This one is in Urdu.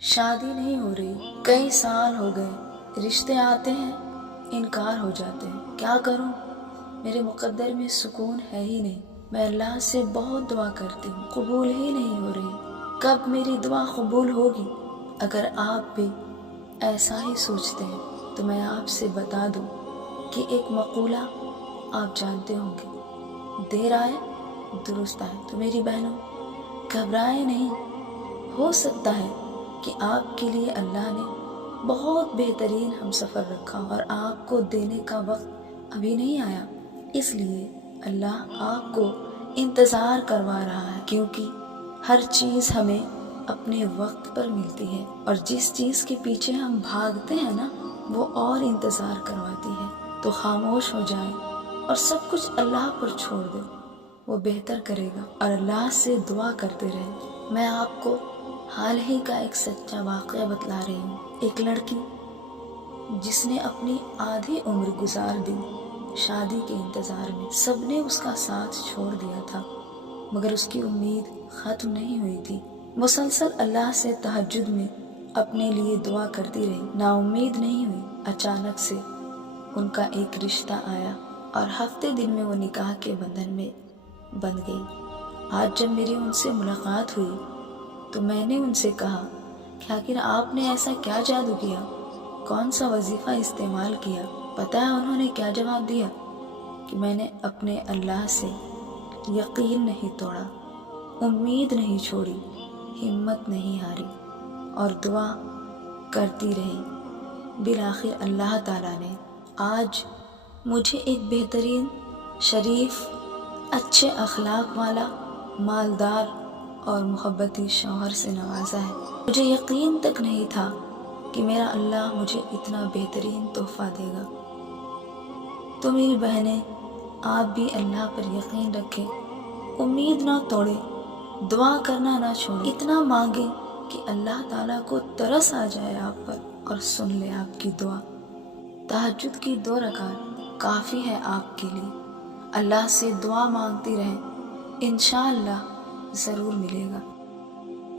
شادی نہیں ہو رہی، کئی سال ہو گئے، رشتے آتے ہیں انکار ہو جاتے ہیں، کیا کروں؟ میرے مقدر میں سکون ہے ہی نہیں۔ میں اللہ سے بہت دعا کرتی ہوں، قبول ہی نہیں ہو رہی۔ کب میری دعا قبول ہوگی؟ اگر آپ بھی ایسا ہی سوچتے ہیں تو میں آپ سے بتا دوں کہ ایک مقولہ آپ جانتے ہوں گے، دیر آئے درست آئے۔ تو میری بہنوں، گھبرائے نہیں، ہو سکتا ہے کہ آپ کے لیے اللہ نے بہت بہترین ہم سفر رکھا اور آپ کو دینے کا وقت ابھی نہیں آیا، اس لیے اللہ آپ کو انتظار کروا رہا ہے، کیونکہ ہر چیز ہمیں اپنے وقت پر ملتی ہے، اور جس چیز کے پیچھے ہم بھاگتے ہیں نا، وہ اور انتظار کرواتی ہے۔ تو خاموش ہو جائیں اور سب کچھ اللہ پر چھوڑ دیں، وہ بہتر کرے گا، اور اللہ سے دعا کرتے رہیں۔ میں آپ کو حال ہی کا ایک سچا واقعہ بتلا رہی ہوں۔ ایک لڑکی جس نے اپنی آدھی عمر گزار دی شادی کے انتظار میں، سب نے اس کا ساتھ چھوڑ دیا تھا، مگر اس کی امید ختم نہیں ہوئی تھی۔ مسلسل اللہ سے تہجد میں اپنے لیے دعا کرتی رہی، نا امید نہیں ہوئی۔ اچانک سے ان کا ایک رشتہ آیا اور ہفتے دن میں وہ نکاح کے بندھن میں بندھ گئی۔ آج جب میری ان سے ملاقات ہوئی تو میں نے ان سے کہا کہ آخر آپ نے ایسا کیا جادو کیا، کون سا وظیفہ استعمال کیا؟ پتہ ہے انہوں نے کیا جواب دیا؟ کہ میں نے اپنے اللہ سے یقین نہیں توڑا، امید نہیں چھوڑی، ہمت نہیں ہاری، اور دعا کرتی رہی۔ بالآخر اللہ تعالیٰ نے آج مجھے ایک بہترین، شریف، اچھے اخلاق والا، مالدار اور محبتی شوہر سے نوازا ہے۔ مجھے یقین تک نہیں تھا کہ میرا اللہ مجھے اتنا بہترین تحفہ دے گا۔ تو میری بہنیں، آپ بھی اللہ پر یقین رکھیں، امید نہ توڑیں، دعا کرنا نہ چھوڑیں، اتنا مانگیں کہ اللہ تعالیٰ کو ترس آ جائے آپ پر اور سن لے آپ کی دعا۔ تہجد کی 2 رکعت کافی ہے آپ کے لیے۔ اللہ سے دعا مانگتی رہیں، انشاءاللہ ضرور ملے گا۔